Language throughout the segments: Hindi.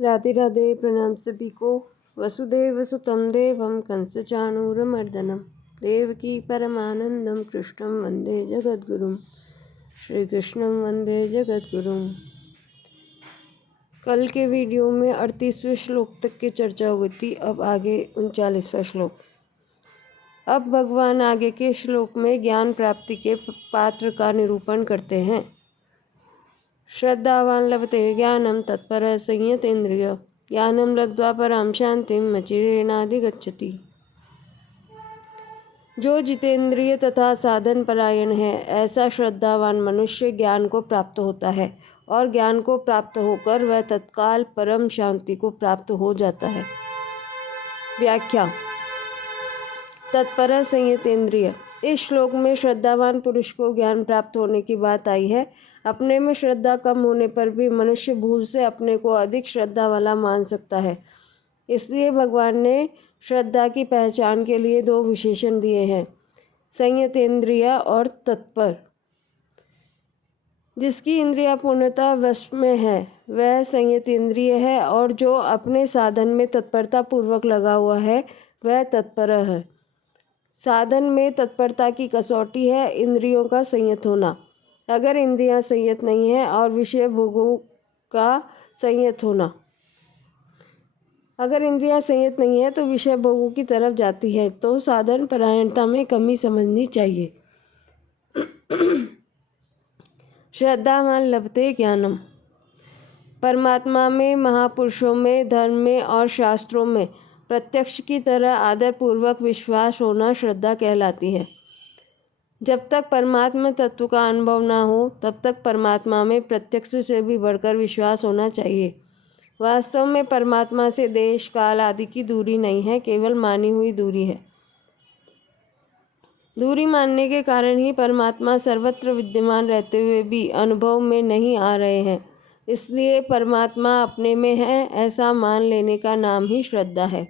राधे राधे। प्रणाम सभी को। वसुदेव सुतं देवं कंसचाणूरमर्दनं देवकी परमानंदं कृष्णं वंदे जगद्गुरुं। श्री कृष्णं वंदे जगद्गुरुं। कल के वीडियो में 38वें श्लोक तक की चर्चा हुई थी। अब आगे 39वां श्लोक। अब भगवान आगे के श्लोक में ज्ञान प्राप्ति के पात्र का निरूपण करते हैं। श्रद्धावान लभते ज्ञानम तत्पर संयतेन्द्रिय ज्ञानम लब्ध्वा परां शांतिम अचिरेणाधिगच्छति। जो जितेंद्रिय तथा साधन परायण है, ऐसा श्रद्धावान मनुष्य ज्ञान को प्राप्त होता है और ज्ञान को प्राप्त होकर वह तत्काल परम शांति को प्राप्त हो जाता है। व्याख्या। तत्पर संयतेन्द्रिय। इस श्लोक में श्रद्धावान पुरुष को ज्ञान प्राप्त होने की बात आई है। अपने में श्रद्धा कम होने पर भी मनुष्य भूल से अपने को अधिक श्रद्धा वाला मान सकता है। इसलिए भगवान ने श्रद्धा की पहचान के लिए दो विशेषण दिए हैं, संयतेन्द्रिय और तत्पर। जिसकी इंद्रिया पूर्णतः वश में है वह संयतेन्द्रिय है, और जो अपने साधन में तत्परता पूर्वक लगा हुआ है वह तत्पर है। साधन में तत्परता की कसौटी है इंद्रियों का संयत होना। अगर इंद्रियां संयत नहीं है और विषय भोगों का संयत होना, अगर इंद्रियां संयत नहीं है तो विषय भोगों की तरफ जाती है, तो साधन परायणता में कमी समझनी चाहिए। श्रद्धावान लभते ज्ञानम। परमात्मा में, महापुरुषों में, धर्म में और शास्त्रों में प्रत्यक्ष की तरह आदरपूर्वक विश्वास होना श्रद्धा कहलाती है। जब तक परमात्मा तत्व का अनुभव न हो तब तक परमात्मा में प्रत्यक्ष से भी बढ़कर विश्वास होना चाहिए। वास्तव में परमात्मा से देश काल आदि की दूरी नहीं है, केवल मानी हुई दूरी है। दूरी मानने के कारण ही परमात्मा सर्वत्र विद्यमान रहते हुए भी अनुभव में नहीं आ रहे हैं। इसलिए परमात्मा अपने में है ऐसा मान लेने का नाम ही श्रद्धा है।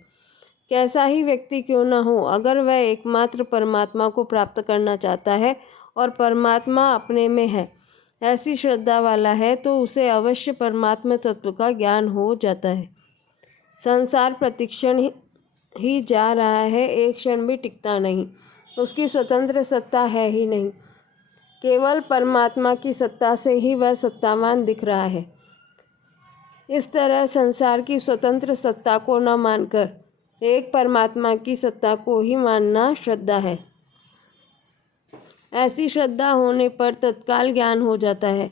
कैसा ही व्यक्ति क्यों न हो, अगर वह एकमात्र परमात्मा को प्राप्त करना चाहता है और परमात्मा अपने में है, ऐसी श्रद्धा वाला है, तो उसे अवश्य परमात्मा तत्व का ज्ञान हो जाता है। संसार प्रतिक्षण ही जा रहा है, एक क्षण भी टिकता नहीं। उसकी स्वतंत्र सत्ता है ही नहीं। केवल परमात्मा की सत्ता से ही वह सत्तावान दिख रहा है। इस तरह संसार की स्वतंत्र सत्ता को न मानकर एक परमात्मा की सत्ता को ही मानना श्रद्धा है। ऐसी श्रद्धा होने पर तत्काल ज्ञान हो जाता है।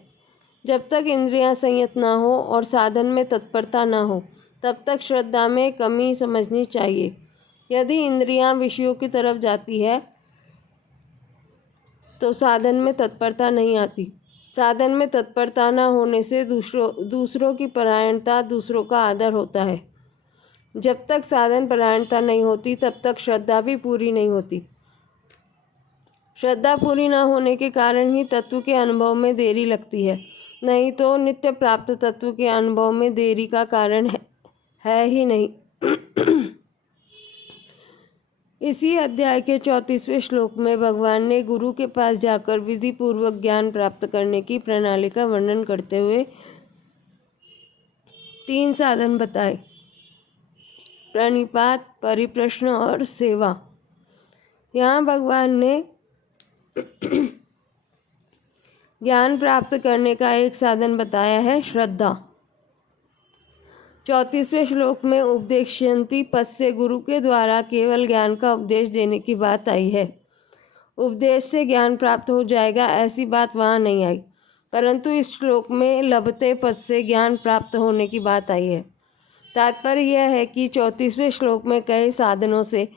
जब तक इंद्रियां संयत न हो और साधन में तत्परता न हो तब तक श्रद्धा में कमी समझनी चाहिए। यदि इंद्रियां विषयों की तरफ जाती है तो साधन में तत्परता नहीं आती। साधन में तत्परता न होने से दूसरों की परायणता, दूसरों का आदर होता है। जब तक साधन परायणता नहीं होती तब तक श्रद्धा भी पूरी नहीं होती। श्रद्धा पूरी न होने के कारण ही तत्व के अनुभव में देरी लगती है, नहीं तो नित्य प्राप्त तत्व के अनुभव में देरी का कारण है ही नहीं। इसी अध्याय के 34वें श्लोक में भगवान ने गुरु के पास जाकर विधि पूर्वक ज्ञान प्राप्त करने की प्रणाली का वर्णन करते हुए 3 साधन बताए, प्रणिपात, परिप्रश्न और सेवा। यहाँ भगवान ने ज्ञान प्राप्त करने का एक साधन बताया है, श्रद्धा। 34वें श्लोक में उपदेशयन्ति पद से गुरु के द्वारा केवल ज्ञान का उपदेश देने की बात आई है। उपदेश से ज्ञान प्राप्त हो जाएगा ऐसी बात वहाँ नहीं आई, परंतु इस श्लोक में लभते पद से ज्ञान प्राप्त होने की बात आई है। तात्पर्य यह है कि 34वें श्लोक में कई साधनों से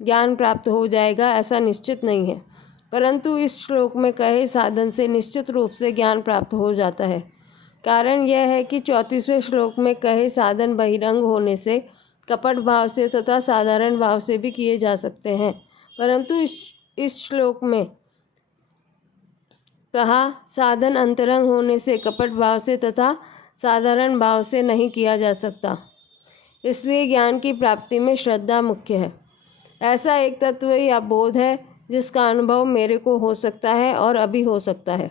ज्ञान प्राप्त हो जाएगा ऐसा निश्चित नहीं है, परंतु इस श्लोक में कहे साधन से निश्चित रूप से ज्ञान प्राप्त हो जाता है। कारण यह है कि 34वें श्लोक में कहे साधन बहिरंग होने से, कपट भाव से तथा साधारण भाव से भी किए जा सकते हैं, परंतु इस श्लोक में कहा साधन अंतरंग होने से, कपट भाव से तथा साधारण भाव से नहीं किया जा सकता। इसलिए ज्ञान की प्राप्ति में श्रद्धा मुख्य है। ऐसा एक तत्व या बोध है जिसका अनुभव मेरे को हो सकता है और अभी हो सकता है।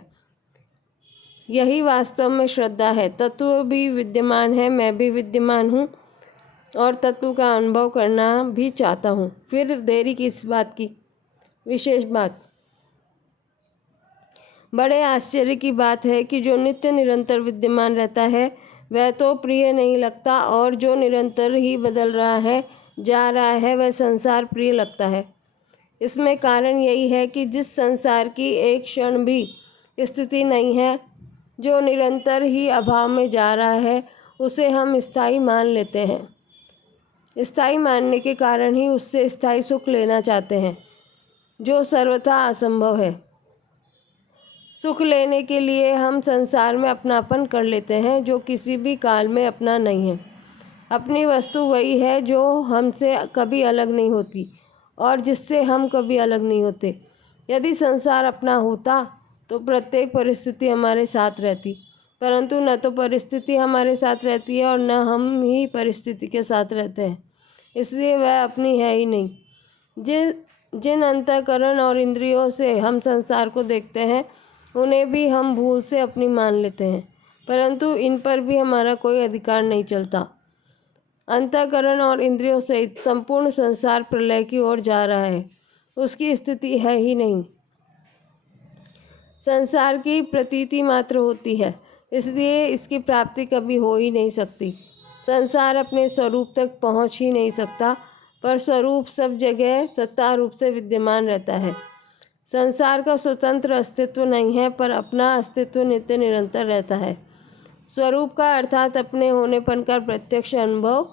यही वास्तव में श्रद्धा है। तत्व भी विद्यमान है, मैं भी विद्यमान हूँ और तत्व का अनुभव करना भी चाहता हूँ। फिर देरी किस बात की? विशेष बात। बड़े आश्चर्य की बात है कि जो नित्य निरंतर विद्यमान रहता है वह तो प्रिय नहीं लगता, और जो निरंतर ही बदल रहा है, जा रहा है, वह संसार प्रिय लगता है। इसमें कारण यही है कि जिस संसार की एक क्षण भी स्थिति नहीं है, जो निरंतर ही अभाव में जा रहा है, उसे हम स्थायी मान लेते हैं। स्थायी मानने के कारण ही उससे स्थायी सुख लेना चाहते हैं, जो सर्वथा असंभव है। सुख लेने के लिए हम संसार में अपनापन कर लेते हैं, जो किसी भी काल में अपना नहीं है। अपनी वस्तु वही है जो हमसे कभी अलग नहीं होती और जिससे हम कभी अलग नहीं होते। यदि संसार अपना होता तो प्रत्येक परिस्थिति हमारे साथ रहती, परंतु न तो परिस्थिति हमारे साथ रहती है और न हम ही परिस्थिति के साथ रहते हैं, इसलिए वह अपनी है ही नहीं। जिन अंतःकरण और इंद्रियों से हम संसार को देखते हैं, उन्हें भी हम भूल से अपनी मान लेते हैं, परंतु इन पर भी हमारा कोई अधिकार नहीं चलता। अंतःकरण और इंद्रियों सहित संपूर्ण संसार प्रलय की ओर जा रहा है, उसकी स्थिति है ही नहीं। संसार की प्रतीति मात्र होती है, इसलिए इसकी प्राप्ति कभी हो ही नहीं सकती। संसार अपने स्वरूप तक पहुंच ही नहीं सकता, पर स्वरूप सब जगह सत्ता रूप से विद्यमान रहता है। संसार का स्वतंत्र अस्तित्व नहीं है, पर अपना अस्तित्व नित्य निरंतर रहता है। स्वरूप का अर्थात अपने होनेपन का प्रत्यक्ष अनुभव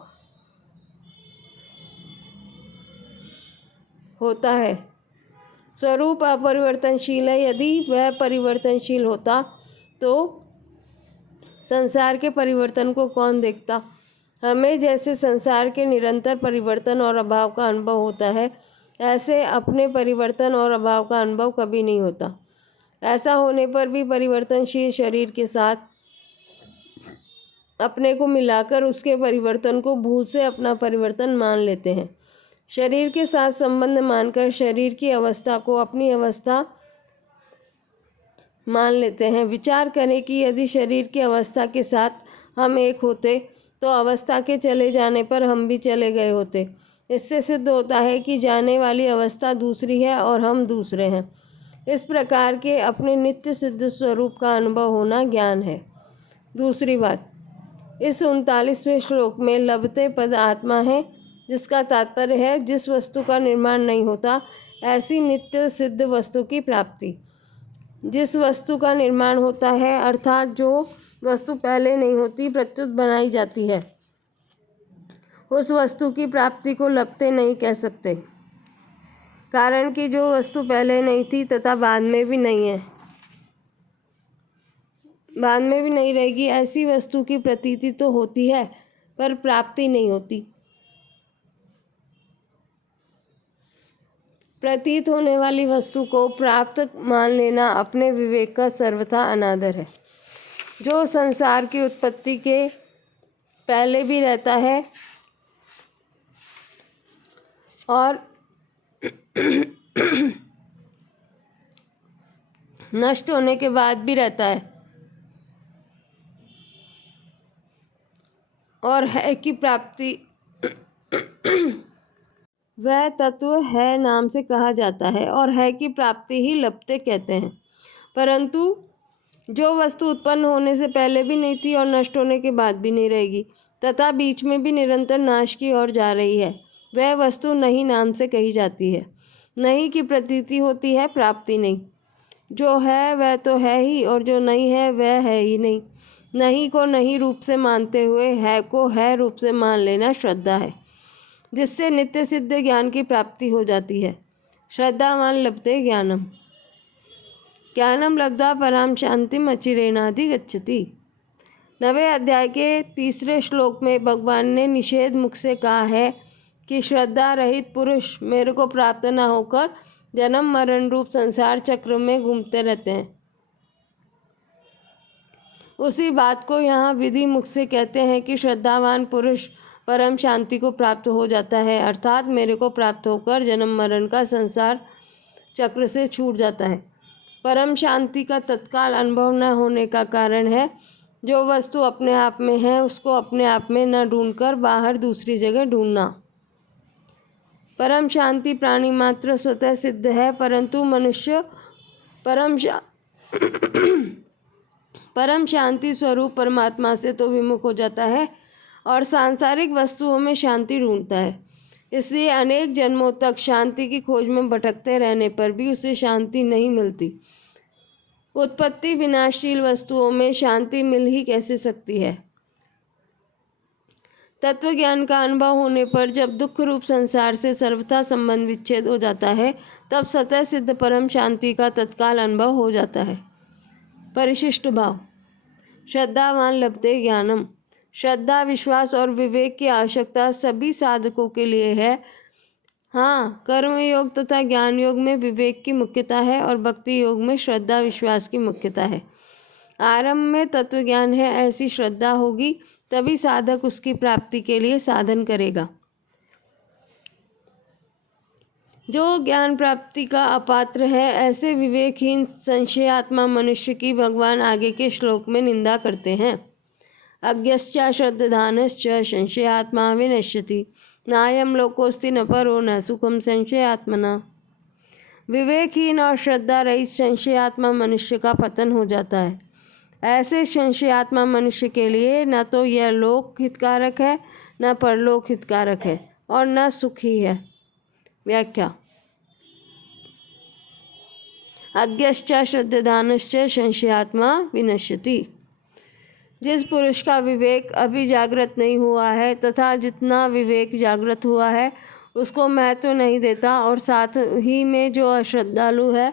होता है। स्वरूप अपरिवर्तनशील है। यदि वह परिवर्तनशील होता तो संसार के परिवर्तन को कौन देखता? हमें जैसे संसार के निरंतर परिवर्तन और अभाव का अनुभव होता है, ऐसे अपने परिवर्तन और अभाव का अनुभव कभी नहीं होता। ऐसा होने पर भी परिवर्तनशील शरीर के साथ अपने को मिलाकर उसके परिवर्तन को भूल से अपना परिवर्तन मान लेते हैं। शरीर के साथ संबंध मानकर शरीर की अवस्था को अपनी अवस्था मान लेते हैं। विचार करें कि यदि शरीर की अवस्था के साथ हम एक होते तो अवस्था के चले जाने पर हम भी चले गए होते। इससे सिद्ध होता है कि जाने वाली अवस्था दूसरी है और हम दूसरे हैं। इस प्रकार के अपने नित्य सिद्ध स्वरूप का अनुभव होना ज्ञान है। दूसरी बात, इस 39वें श्लोक में लभते पद आत्मा है, जिसका तात्पर्य है जिस वस्तु का निर्माण नहीं होता, ऐसी नित्य सिद्ध वस्तु की प्राप्ति। जिस वस्तु का निर्माण होता है अर्थात जो वस्तु पहले नहीं होती, प्रत्युत बनाई जाती है, उस वस्तु की प्राप्ति को लभते नहीं कह सकते, कारण कि जो वस्तु पहले नहीं थी तथा बाद में भी नहीं है, बाद में भी नहीं रहेगी, ऐसी वस्तु की प्रतीति तो होती है पर प्राप्ति नहीं होती। प्रतीत होने वाली वस्तु को प्राप्त मान लेना अपने विवेक का सर्वथा अनादर है। जो संसार की उत्पत्ति के पहले भी रहता है और नष्ट होने के बाद भी रहता है और है की प्राप्ति वह तत्व है नाम से कहा जाता है, और है की प्राप्ति ही लभते कहते हैं। परंतु जो वस्तु उत्पन्न होने से पहले भी नहीं थी और नष्ट होने के बाद भी नहीं रहेगी तथा बीच में भी निरंतर नाश की ओर जा रही है, वह वस्तु नहीं नाम से कही जाती है। नहीं की प्रतीति होती है, प्राप्ति नहीं। जो है वह तो है ही और जो नहीं है वह है ही नहीं। नहीं को नहीं रूप से मानते हुए है को है रूप से मान लेना श्रद्धा है, जिससे नित्य सिद्ध ज्ञान की प्राप्ति हो जाती है। श्रद्धावान लभते ज्ञानम। ज्ञानम लब्ध्वा पराम शांतिम अचिरेणाधि गच्छति। 9वें अध्याय के 3 श्लोक में भगवान ने निषेध मुख से कहा है कि श्रद्धा रहित पुरुष मेरे को प्राप्त न होकर जन्म मरण रूप संसार चक्र में घूमते रहते हैं। उसी बात को यहाँ विधि मुख से कहते हैं कि श्रद्धावान पुरुष परम शांति को प्राप्त हो जाता है, अर्थात मेरे को प्राप्त होकर जन्म मरण का संसार चक्र से छूट जाता है। परम शांति का तत्काल अनुभव न होने का कारण है जो वस्तु अपने आप में है उसको अपने आप में न ढूंढकर बाहर दूसरी जगह ढूंढना। परम शांति प्राणी मात्र स्वतः सिद्ध है, परंतु मनुष्य परम शांति स्वरूप परमात्मा से तो विमुख हो जाता है और सांसारिक वस्तुओं में शांति ढूंढता है। इसलिए अनेक जन्मों तक शांति की खोज में भटकते रहने पर भी उसे शांति नहीं मिलती। उत्पत्ति विनाशशील वस्तुओं में शांति मिल ही कैसे सकती है। तत्व ज्ञान का अनुभव होने पर जब दुख रूप संसार से सर्वथा संबंध विच्छेद हो जाता है तब स्वतः सिद्ध परम शांति का तत्काल अनुभव हो जाता है। परिशिष्ट भाव। श्रद्धावान लभते ज्ञानम। श्रद्धा, विश्वास और विवेक की आवश्यकता सभी साधकों के लिए है। हाँ, कर्म योग तथा ज्ञान योग में विवेक की मुख्यता है और भक्ति योग में श्रद्धा विश्वास की मुख्यता है। आरंभ में तत्व ज्ञान है, ऐसी श्रद्धा होगी तभी साधक उसकी प्राप्ति के लिए साधन करेगा। जो ज्ञान प्राप्ति का अपात्र है ऐसे विवेकहीन संशयात्मा मनुष्य की भगवान आगे के श्लोक में निंदा करते हैं। अज्ञश्च श्रद्धानश्च संशयात्मा विनश्यति नायम लोकोस्ति न परो न सुखम संशयात्मना। विवेकहीन और श्रद्धा रहित संशयात्मा मनुष्य का पतन हो जाता है। ऐसे संशयात्मा मनुष्य के लिए न तो यह लोक हितकारक है, न परलोक हितकारक है और न सुखी है। व्याख्या। अज्ञश्च श्रद्धानश्च संशयात्मा विनश्यति। जिस पुरुष का विवेक अभी जागृत नहीं हुआ है तथा जितना विवेक जागृत हुआ है उसको महत्व नहीं देता और साथ ही में जो अश्रद्धालु है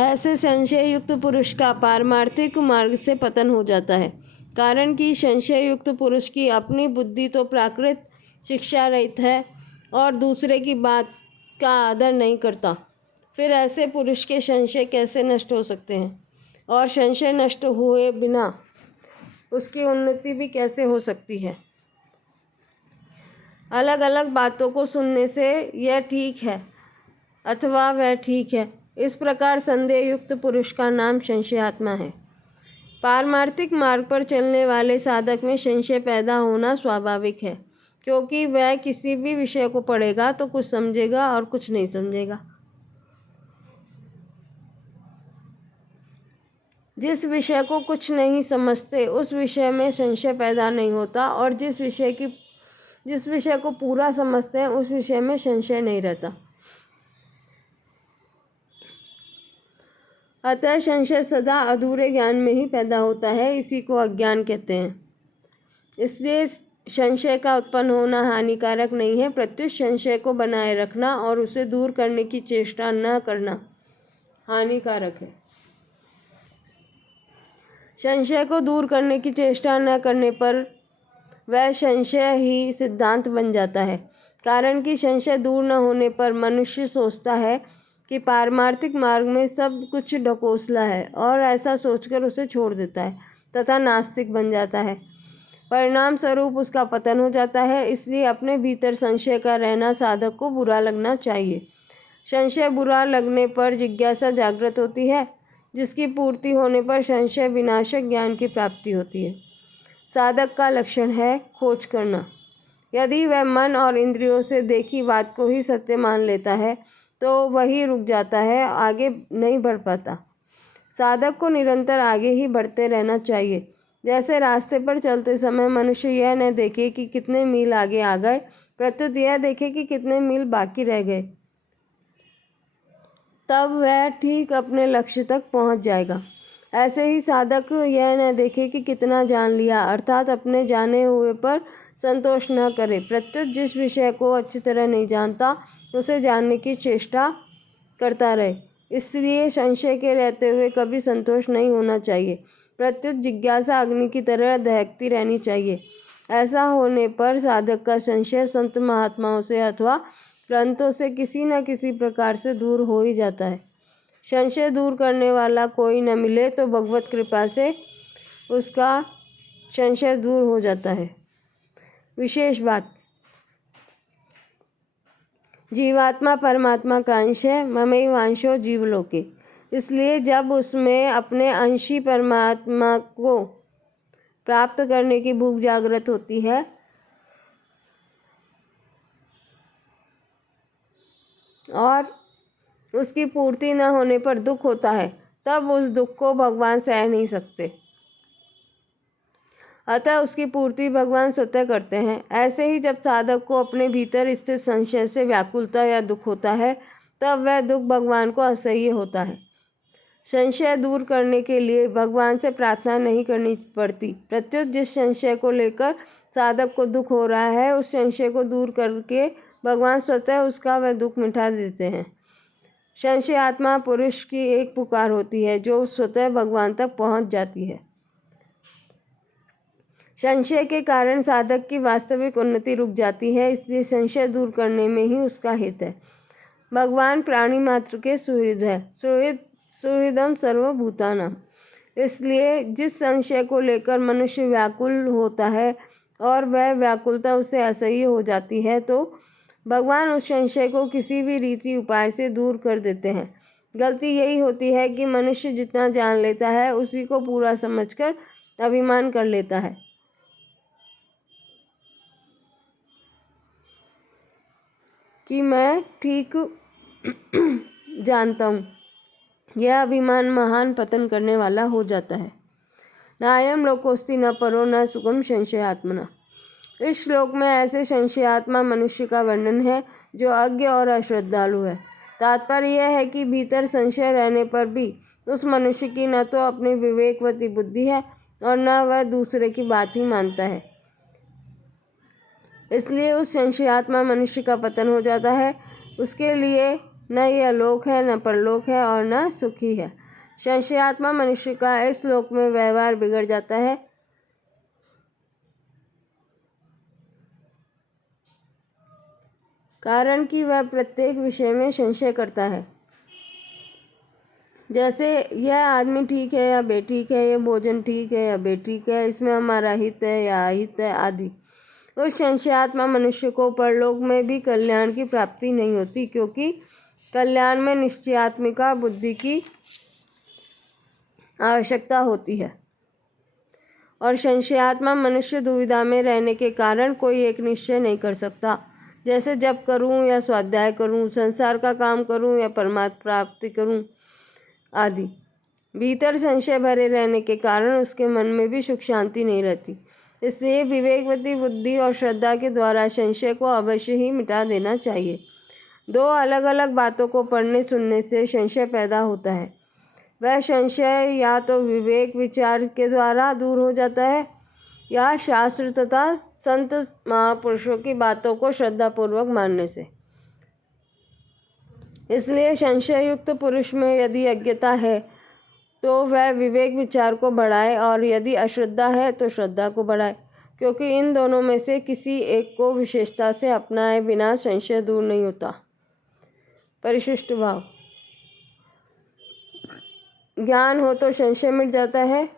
ऐसे संशय युक्त पुरुष का पारमार्थिक मार्ग से पतन हो जाता है। कारण कि संशय युक्त पुरुष की अपनी बुद्धि तो प्राकृत शिक्षा रहित है और दूसरे की बात का आदर नहीं करता। फिर ऐसे पुरुष के संशय कैसे नष्ट हो सकते हैं और संशय नष्ट हुए बिना उसकी उन्नति भी कैसे हो सकती है। अलग अलग बातों को सुनने से यह ठीक है अथवा वह ठीक है, इस प्रकार संदेह युक्त पुरुष का नाम संशयात्मा है। पारमार्थिक मार्ग पर चलने वाले साधक में संशय पैदा होना स्वाभाविक है, क्योंकि वह किसी भी विषय को पढ़ेगा तो कुछ समझेगा और कुछ नहीं समझेगा। जिस विषय को कुछ नहीं समझते उस विषय में संशय पैदा नहीं होता और जिस विषय को पूरा समझते हैं उस विषय में संशय नहीं रहता। अतः संशय सदा अधूरे ज्ञान में ही पैदा होता है, इसी को अज्ञान कहते हैं। इसलिए संशय का उत्पन्न होना हानिकारक नहीं है, प्रत्युत संशय को बनाए रखना और उसे दूर करने की चेष्टा न करना हानिकारक है। संशय को दूर करने की चेष्टा न करने पर वह संशय ही सिद्धांत बन जाता है। कारण कि संशय दूर न होने पर मनुष्य सोचता है कि पारमार्थिक मार्ग में सब कुछ ढकोसला है और ऐसा सोचकर उसे छोड़ देता है तथा नास्तिक बन जाता है। परिणाम स्वरूप उसका पतन हो जाता है। इसलिए अपने भीतर संशय का रहना साधक को बुरा लगना चाहिए। संशय बुरा लगने पर जिज्ञासा जागृत होती है, जिसकी पूर्ति होने पर संशय विनाशक ज्ञान की प्राप्ति होती है। साधक का लक्षण है खोज करना। यदि वह मन और इंद्रियों से देखी बात को ही सत्य मान लेता है तो वही रुक जाता है, आगे नहीं बढ़ पाता। साधक को निरंतर आगे ही बढ़ते रहना चाहिए। जैसे रास्ते पर चलते समय मनुष्य यह न देखे कि कितने मील आगे आ गए, प्रत्युत यह देखे कि कितने मील बाकी रह गए, तब वह ठीक अपने लक्ष्य तक पहुंच जाएगा। ऐसे ही साधक यह न देखे कि कितना जान लिया, अर्थात अपने जाने हुए पर संतोष न करे, प्रत्युत जिस विषय को अच्छी तरह नहीं जानता उसे जानने की चेष्टा करता रहे। इसलिए संशय के रहते हुए कभी संतोष नहीं होना चाहिए, प्रत्युत जिज्ञासा अग्नि की तरह दहकती रहनी चाहिए। ऐसा होने पर साधक का संशय संत महात्माओं से अथवा ग्रंथों से किसी न किसी प्रकार से दूर हो ही जाता है। संशय दूर करने वाला कोई न मिले तो भगवत कृपा से उसका संशय दूर हो जाता है। विशेष बात, जीवात्मा परमात्मा का अंश है, ममैवांशो जीवलोके। इसलिए जब उसमें अपने अंशी परमात्मा को प्राप्त करने की भूख जागृत होती है और उसकी पूर्ति न होने पर दुख होता है, तब उस दुख को भगवान सह नहीं सकते, अतः उसकी पूर्ति भगवान स्वतः करते हैं। ऐसे ही जब साधक को अपने भीतर स्थित संशय से व्याकुलता या दुख होता है, तब वह दुख भगवान को असह्य होता है। संशय दूर करने के लिए भगवान से प्रार्थना नहीं करनी पड़ती, प्रत्युत जिस संशय को लेकर साधक को दुख हो रहा है, उस संशय को दूर करके भगवान स्वतः उसका वह दुख मिटा देते हैं। संशय आत्मा पुरुष की एक पुकार होती है जो स्वतः भगवान तक पहुंच जाती है। संशय के कारण साधक की वास्तविक उन्नति रुक जाती है, इसलिए संशय दूर करने में ही उसका हित है। भगवान प्राणी मात्र के सुहृद है, सुहृदम सर्वभूतानां। इसलिए जिस संशय को लेकर मनुष्य व्याकुल होता है और वह व्याकुलता उसे असह्य हो जाती है, तो भगवान उस संशय को किसी भी रीति उपाय से दूर कर देते हैं। गलती यही होती है कि मनुष्य जितना जान लेता है उसी को पूरा समझकर अभिमान कर लेता है कि मैं ठीक जानता हूँ। यह अभिमान महान पतन करने वाला हो जाता है। नायम लोकोस्ति न परो न सुखम संशयात्मना। इस श्लोक में ऐसे संशयात्मा मनुष्य का वर्णन है जो अज्ञ और अश्रद्धालु है। तात्पर्य यह है कि भीतर संशय रहने पर भी उस मनुष्य की न तो अपनी विवेकवती बुद्धि है और न वह दूसरे की बात ही मानता है। इसलिए उस संशयात्मा मनुष्य का पतन हो जाता है। उसके लिए न यह लोक है, न परलोक है और न सुखी है। संशयात्मा मनुष्य का इस लोक में व्यवहार बिगड़ जाता है। कारण कि वह प्रत्येक विषय में संशय करता है, जैसे यह आदमी ठीक है या बेठीक है, यह भोजन ठीक है या बेठीक है, इसमें हमारा हित है या अहित है आदि। उस संशयात्मा मनुष्य को परलोक में भी कल्याण की प्राप्ति नहीं होती, क्योंकि कल्याण में निश्चयात्मिका बुद्धि की आवश्यकता होती है और संशयात्मा मनुष्य दुविधा में रहने के कारण कोई एक निश्चय नहीं कर सकता, जैसे जप करूं या स्वाध्याय करूं, संसार का काम करूं या परमात्मा प्राप्ति करूं आदि। भीतर संशय भरे रहने के कारण उसके मन में भी सुख शांति नहीं रहती। इसलिए विवेकवती बुद्धि और श्रद्धा के द्वारा संशय को अवश्य ही मिटा देना चाहिए। दो अलग अलग बातों को पढ़ने सुनने से संशय पैदा होता है। वह संशय या तो विवेक विचार के द्वारा दूर हो जाता है या शास्त्र तथा संत महापुरुषों की बातों को श्रद्धापूर्वक मानने से। इसलिए संशय युक्त पुरुष में यदि अज्ञता है तो वह विवेक विचार को बढ़ाए और यदि अश्रद्धा है तो श्रद्धा को बढ़ाए, क्योंकि इन दोनों में से किसी एक को विशेषता से अपनाए बिना संशय दूर नहीं होता। परिशिष्ट भाव। ज्ञान हो तो संशय मिट जाता है,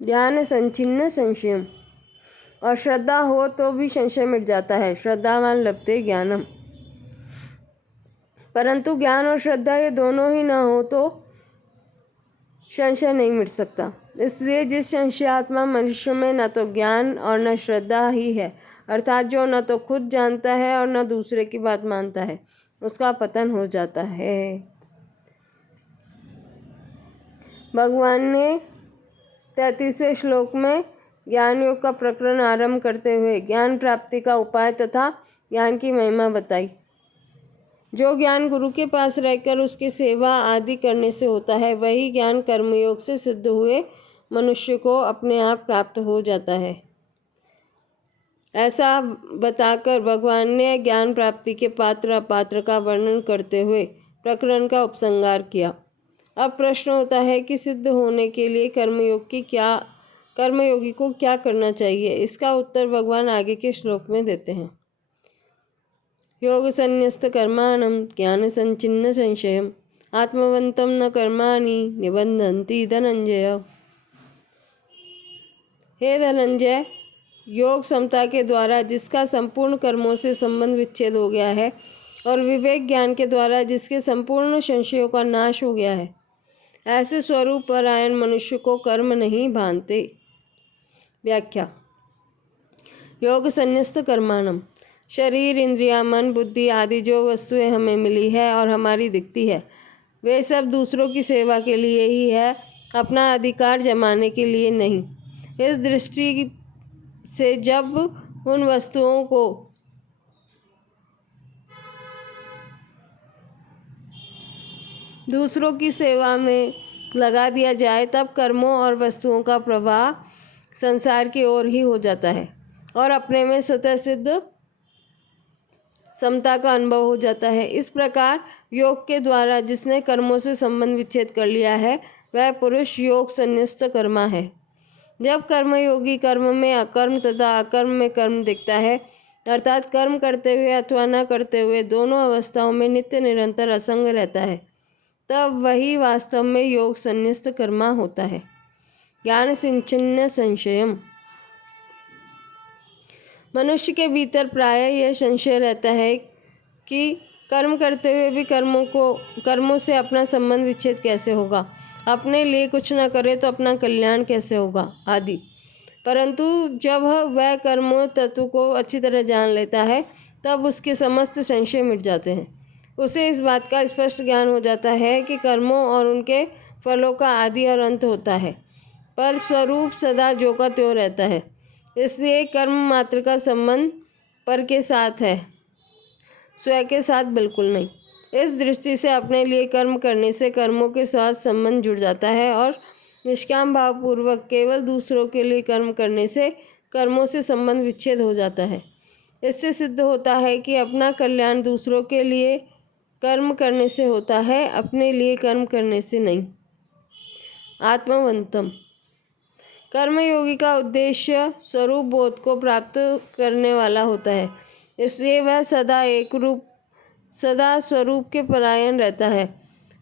ज्ञान संचिन्न संशयम, और श्रद्धा हो तो भी संशय मिट जाता है, श्रद्धावान लभते ज्ञानम। परंतु ज्ञान और श्रद्धा ये दोनों ही न हो तो संशय नहीं मिट सकता। इसलिए जिस संशयात्मा मनुष्य में न तो ज्ञान और न श्रद्धा ही है, अर्थात जो न तो खुद जानता है और न दूसरे की बात मानता है, उसका पतन हो जाता है। भगवान ने 33वें श्लोक में ज्ञान योग का प्रकरण आरंभ करते हुए ज्ञान प्राप्ति का उपाय तथा ज्ञान की महिमा बताई। जो ज्ञान गुरु के पास रहकर उसकी सेवा आदि करने से होता है, वही ज्ञान कर्मयोग से सिद्ध हुए मनुष्य को अपने आप प्राप्त हो जाता है। ऐसा बताकर भगवान ने ज्ञान प्राप्ति के पात्र अपात्र का वर्णन करते हुए प्रकरण का उपसंहार किया। अब प्रश्न होता है कि सिद्ध होने के लिए कर्मयोगी को क्या करना चाहिए। इसका उत्तर भगवान आगे के श्लोक में देते हैं। योग संन्यस्त कर्माणं ज्ञान संचिन्न संशयम् आत्मवन्तं न कर्माणि निबंधन्ति धनंजय। हे धनंजय, योग समता के द्वारा जिसका संपूर्ण कर्मों से संबंध विच्छेद हो गया है और विवेक ज्ञान के द्वारा जिसके संपूर्ण संशयों का नाश हो गया है, ऐसे स्वरूप परायण मनुष्य को कर्म नहीं बांधते। व्याख्या। योग संन्यस्त कर्माणम। शरीर, इंद्रिया, मन, बुद्धि आदि जो वस्तुएं हमें मिली है और हमारी दिखती है, वे सब दूसरों की सेवा के लिए ही है, अपना अधिकार जमाने के लिए नहीं। इस दृष्टि से जब उन वस्तुओं को दूसरों की सेवा में लगा दिया जाए, तब कर्मों और वस्तुओं का प्रवाह संसार की ओर ही हो जाता है और अपने में स्वतः सिद्ध समता का अनुभव हो जाता है। इस प्रकार योग के द्वारा जिसने कर्मों से संबंध विच्छेद कर लिया है, वह पुरुष योग संन्यस्त कर्मा है। जब कर्मयोगी कर्म में अकर्म तथा अकर्म में कर्म दिखता है, अर्थात कर्म करते हुए अथवा न करते हुए दोनों अवस्थाओं में नित्य निरंतर असंग रहता है, तब वही वास्तव में योग संन्यस्त कर्मा होता है। ज्ञान सिंचन्य संशयम। मनुष्य के भीतर प्रायः यह संशय रहता है कि कर्म करते हुए भी कर्मों से अपना संबंध विच्छेद कैसे होगा, अपने लिए कुछ न करे तो अपना कल्याण कैसे होगा आदि। परंतु जब वह कर्मों तत्व को अच्छी तरह जान लेता है, तब उसके समस्त संशय मिट जाते हैं। उसे इस बात का स्पष्ट ज्ञान हो जाता है कि कर्मों और उनके फलों का आदि और अंत होता है, पर स्वरूप सदा जो का त्यों रहता है। इसलिए कर्म मात्र का संबंध पर के साथ है, स्वयं के साथ बिल्कुल नहीं। इस दृष्टि से अपने लिए कर्म करने से कर्मों के साथ संबंध जुड़ जाता है और निष्काम भाव पूर्वक केवल दूसरों के लिए कर्म करने से कर्मों से संबंध विच्छेद हो जाता है। इससे सिद्ध होता है कि अपना कल्याण दूसरों के लिए कर्म करने से होता है, अपने लिए कर्म करने से नहीं। आत्मवंतम। कर्मयोगी का उद्देश्य स्वरूप बोध को प्राप्त करने वाला होता है, इसलिए वह सदा स्वरूप के परायण रहता है।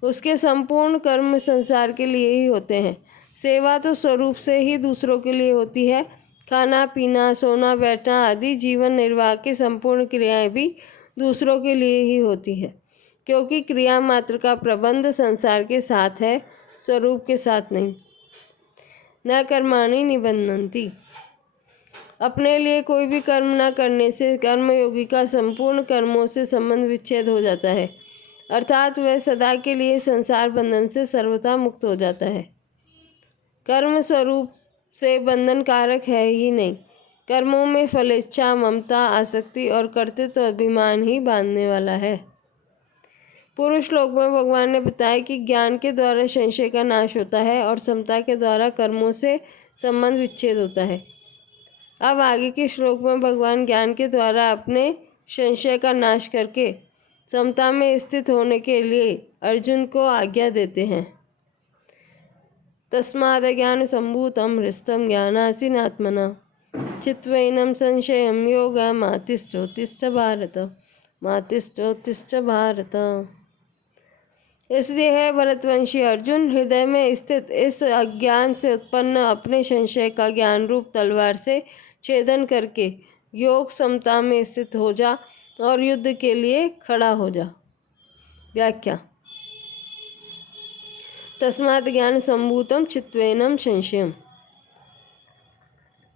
उसके संपूर्ण कर्म संसार के लिए ही होते हैं। सेवा तो स्वरूप से ही दूसरों के लिए होती है। खाना पीना, सोना बैठना आदि जीवन निर्वाह की संपूर्ण क्रियाएं भी दूसरों के लिए ही होती है, क्योंकि क्रिया मात्र का प्रबंध संसार के साथ है, स्वरूप के साथ नहीं। न कर्माणि निबध्नन्ति। अपने लिए कोई भी कर्म न करने से कर्मयोगी का संपूर्ण कर्मों से संबंध विच्छेद हो जाता है, अर्थात वह सदा के लिए संसार बंधन से सर्वथा मुक्त हो जाता है। कर्म स्वरूप से बंधन कारक है ही नहीं। कर्मों में फलेच्छा, ममता, आसक्ति और कर्तृत्व अभिमान ही बांधने वाला है। पूर्व श्लोक में भगवान ने बताया कि ज्ञान के द्वारा संशय का नाश होता है और समता के द्वारा कर्मों से संबंध विच्छेद होता है। अब आगे के श्लोक में भगवान ज्ञान के द्वारा अपने संशय का नाश करके समता में स्थित होने के लिए अर्जुन को आज्ञा देते हैं। तस्माद् ज्ञान संभूतम हृष्टम ज्ञानासीनात्मना चित्वैनं संशयं योगमातिष्ठोत्तिष्ठ भारत, मातिष्ठोत्तिष्ठ भारत। इसलिए है भरतवंशी अर्जुन, हृदय में स्थित इस अज्ञान से उत्पन्न अपने संशय का ज्ञान रूप तलवार से छेदन करके योग समता में स्थित हो जा और युद्ध के लिए खड़ा हो जा। व्याख्या। तस्मात् ज्ञान संभूतम चित्वेनम संशयम।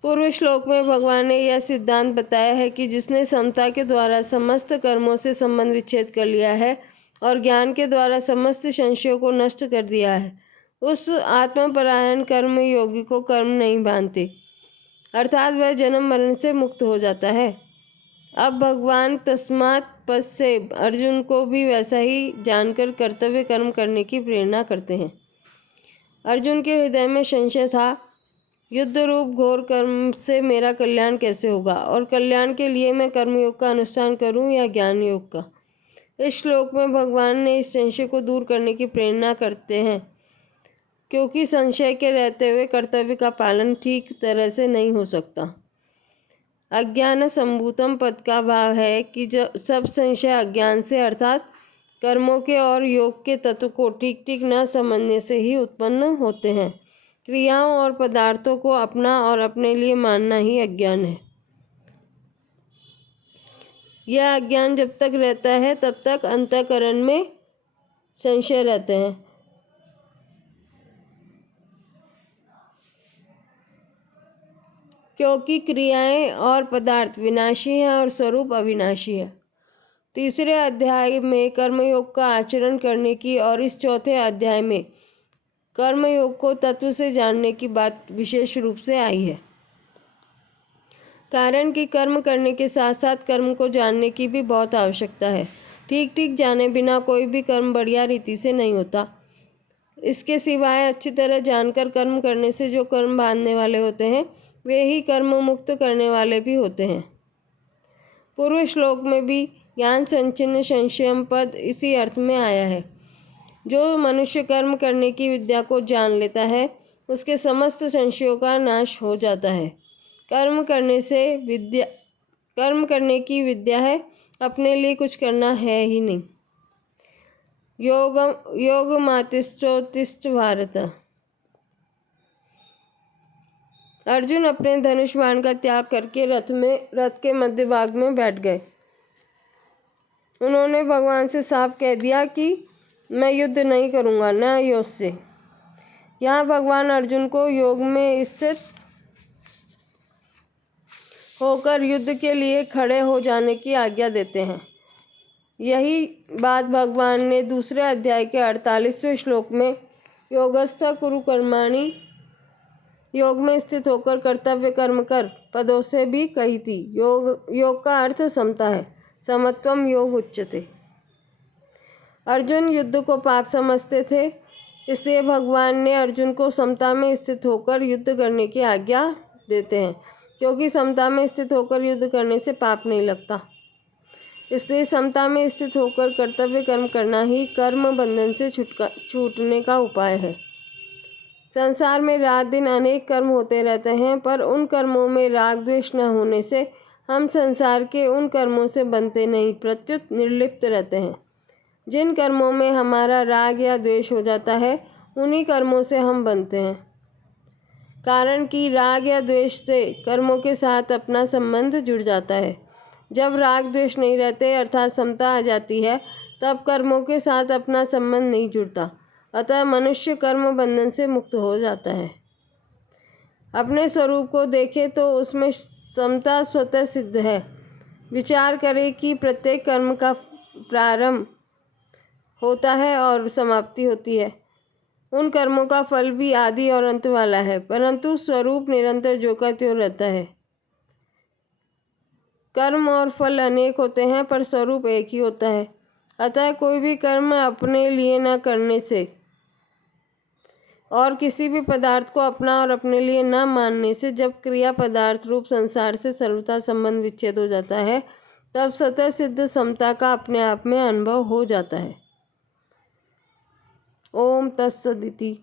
पूर्व श्लोक में भगवान ने यह सिद्धांत बताया है कि जिसने समता के द्वारा समस्त कर्मों से संबंध विच्छेद कर लिया है और ज्ञान के द्वारा समस्त संशयों को नष्ट कर दिया है, उस आत्मपरायण कर्म योगी को कर्म नहीं बांधते, अर्थात वह जन्म मरण से मुक्त हो जाता है। अब भगवान तस्मात् पद से अर्जुन को भी वैसा ही जानकर कर्तव्य कर्म करने की प्रेरणा करते हैं। अर्जुन के हृदय में संशय था, युद्ध रूप घोर कर्म से मेरा कल्याण कैसे होगा और कल्याण के लिए मैं कर्मयोग का अनुष्ठान करूं या ज्ञान योग का। इस श्लोक में भगवान ने इस संशय को दूर करने की प्रेरणा करते हैं, क्योंकि संशय के रहते हुए कर्तव्य का पालन ठीक तरह से नहीं हो सकता। अज्ञान संभूतम पद का भाव है कि जो सब संशय अज्ञान से अर्थात कर्मों के और योग के तत्व को ठीक ठीक न समझने से ही उत्पन्न होते हैं। क्रियाओं और पदार्थों को अपना और अपने लिए मानना ही अज्ञान है। यह अज्ञान जब तक रहता है तब तक अंतःकरण में संशय रहते हैं। क्योंकि क्रियाएं और पदार्थ विनाशी हैं और स्वरूप अविनाशी है। तीसरे अध्याय में कर्मयोग का आचरण करने की और इस चौथे अध्याय में कर्मयोग को तत्व से जानने की बात विशेष रूप से आई है। कारण कि कर्म करने के साथ साथ कर्म को जानने की भी बहुत आवश्यकता है। ठीक ठीक जाने बिना कोई भी कर्म बढ़िया रीति से नहीं होता। इसके सिवाय अच्छी तरह जानकर कर्म करने से जो कर्म बांधने वाले होते हैं वे ही कर्म मुक्त करने वाले भी होते हैं। पूर्व श्लोक में भी ज्ञान संचिन्न संशयम पद इसी अर्थ में आया है। जो मनुष्य कर्म करने की विद्या को जान लेता है उसके समस्त संशयों का नाश हो जाता है। कर्म करने की विद्या है, अपने लिए कुछ करना है ही नहीं। योग मातिश्चोतिश्च भारत। अर्जुन अपने धनुष बाण का त्याग करके रथ के मध्य भाग में बैठ गए। उन्होंने भगवान से साफ कह दिया कि मैं युद्ध नहीं करूँगा, न योग से। यहाँ भगवान अर्जुन को योग में स्थित होकर युद्ध के लिए खड़े हो जाने की आज्ञा देते हैं। यही बात भगवान ने दूसरे अध्याय के 48वें श्लोक में योगस्थ कुरु कर्माणि, योग में स्थित होकर कर्तव्य कर्म कर पदों से भी कही थी। योग का अर्थ समता है। समत्वम योग उच्यते। अर्जुन युद्ध को पाप समझते थे, इसलिए भगवान ने अर्जुन को समता में स्थित होकर युद्ध करने की आज्ञा देते हैं। क्योंकि समता में स्थित होकर युद्ध करने से पाप नहीं लगता, इसलिए समता में स्थित होकर कर्तव्य कर्म करना ही कर्म बंधन से छूटने का उपाय है। संसार में रात दिन अनेक कर्म होते रहते हैं, पर उन कर्मों में राग द्वेष न होने से हम संसार के उन कर्मों से बंधते नहीं, प्रत्युत निर्लिप्त रहते हैं। जिन कर्मों में हमारा राग या द्वेष हो जाता है उन्हीं कर्मों से हम बंधते हैं। कारण कि राग या द्वेष से कर्मों के साथ अपना संबंध जुड़ जाता है। जब राग द्वेष नहीं रहते अर्थात समता आ जाती है तब कर्मों के साथ अपना संबंध नहीं जुड़ता, अतः मनुष्य कर्म बंधन से मुक्त हो जाता है। अपने स्वरूप को देखे तो उसमें समता स्वतः सिद्ध है। विचार करें कि प्रत्येक कर्म का प्रारंभ होता है और समाप्ति होती है। उन कर्मों का फल भी आदि और अंत वाला है, परंतु स्वरूप निरंतर जो का त्यों रहता है। कर्म और फल अनेक होते हैं पर स्वरूप एक ही होता है। अतः कोई भी कर्म अपने लिए न करने से और किसी भी पदार्थ को अपना और अपने लिए न मानने से जब क्रिया पदार्थ रूप संसार से सर्वथा संबंध विच्छेद हो जाता है तब स्वतः सिद्ध समता का अपने आप में अनुभव हो जाता है। ओम तत्सदिति।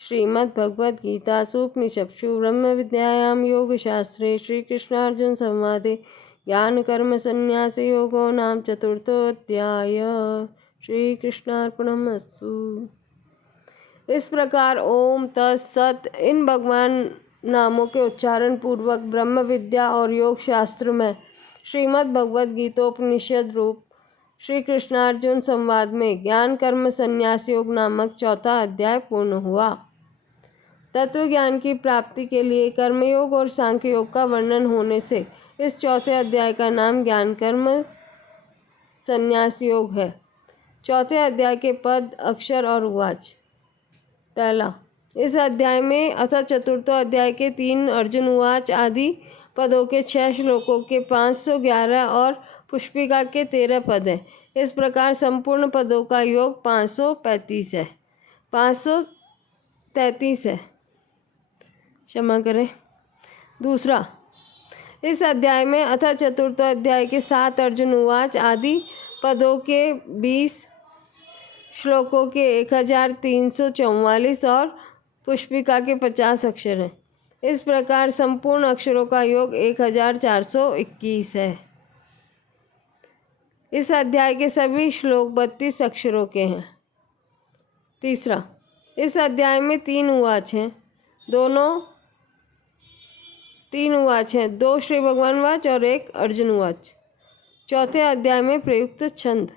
श्रीमद्भगवद्गीतासु उपनिषत्सु ब्रह्म विद्यायां योगशास्त्रे श्रीकृष्णार्जुन संवादे ज्ञान कर्म संन्यास योगो नाम चतुर्थोऽध्याय। श्री कृष्णार्पणमस्तु। इस प्रकार ओम तत्सत इन भगवान नामों के उच्चारण पूर्वक ब्रह्म विद्या और योग शास्त्र में श्रीमद् भगवद गीतोपनिषद रूप श्री कृष्णार्जुन संवाद में ज्ञान कर्म संन्यास योग नामक चौथा अध्याय पूर्ण हुआ। तत्व ज्ञान की प्राप्ति के लिए कर्मयोग और सांख्य योग का वर्णन होने से इस चौथे अध्याय का नाम ज्ञान कर्म संन्यास योग है। चौथे अध्याय के पद, अक्षर और उवाच। पहला, इस अध्याय में अथ चतुर्थो अध्याय के 3 अर्जुन उवाच आदि पदों के 6 श्लोकों के 511 और पुष्पिका के 13 पद हैं। इस प्रकार संपूर्ण पदों का योग 533 है। 533 है, क्षमा करें। दूसरा, इस अध्याय में अथ चतुर्थ अध्याय के 7 अर्जुन उवाच आदि पदों के 20 श्लोकों के 1344 और पुष्पिका के 50 अक्षर हैं। इस प्रकार संपूर्ण अक्षरों का योग 1421 है। इस अध्याय के सभी श्लोक 32 अक्षरों के हैं। तीसरा, इस अध्याय में 3 उवाच हैं। दोनों 3 उवाच हैं, 2 श्री भगवान वाच और 1 अर्जुन उवाच। चौथे अध्याय में प्रयुक्त छंद।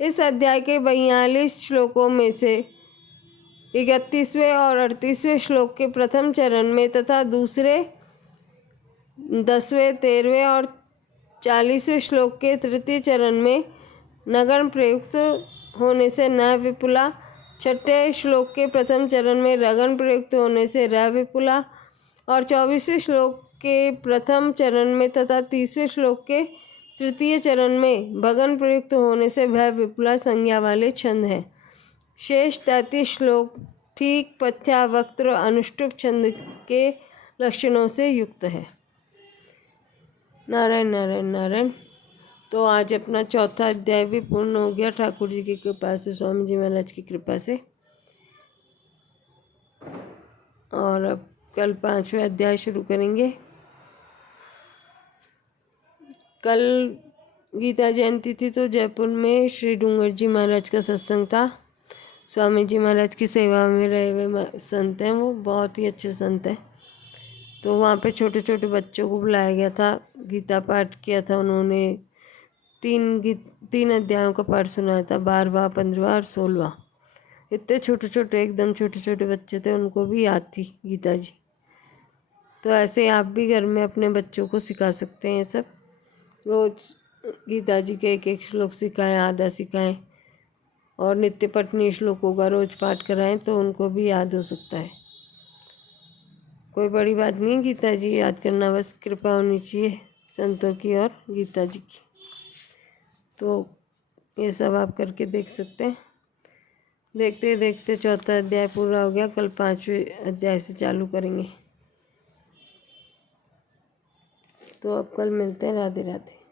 इस अध्याय के 42 श्लोकों में से 31वें और 38वें श्लोक के प्रथम चरण में तथा दूसरे 10वें, 13वें और 40वें श्लोक के तृतीय चरण में नगण प्रयुक्त होने से न विपुला, छठे श्लोक के प्रथम चरण में रगन प्रयुक्त होने से र विपुला और 24वें श्लोक के प्रथम चरण में तथा 30वें श्लोक के तृतीय चरण में भगन प्रयुक्त होने से भय विपुला संज्ञा वाले छंद हैं। शेष 33 श्लोक ठीक पथ्या वक्त्र अनुष्टुप छंद के लक्षणों से युक्त है। नारायण नारायण नारायण। तो आज अपना चौथा अध्याय भी पूर्ण हो गया ठाकुर जी की कृपा से, स्वामी जी महाराज की कृपा से। और अब कल 5वें अध्याय शुरू करेंगे। कल गीता जयंती थी तो जयपुर में श्री डूंगर जी महाराज का सत्संग था। स्वामी जी महाराज की सेवा में रहे हुए संत हैं, वो बहुत ही अच्छे संत हैं। तो वहाँ पे छोटे छोटे बच्चों को बुलाया गया था, गीता पाठ किया था उन्होंने। 3 अध्यायों का पाठ सुनाया था, 12वां, 15वां और 16वां। इतने छोटे छोटे, एकदम छोटे छोटे बच्चे थे, उनको भी याद थी गीता जी। तो ऐसे आप भी घर में अपने बच्चों को सिखा सकते हैं। ये सब रोज़ गीता जी के 1-1 श्लोक सिखाएं, आधा सिखाएं और नित्य पठनीय श्लोकों का रोज़ पाठ कराएं तो उनको भी याद हो सकता है। कोई बड़ी बात नहीं, गीता जी याद करना, बस कृपा होनी चाहिए संतों की और गीता जी की। तो ये सब आप करके देख सकते हैं। देखते देखते चौथा अध्याय पूरा हो गया। कल 5वें अध्याय से चालू करेंगे। तो अब कल मिलते हैं। राधे राधे।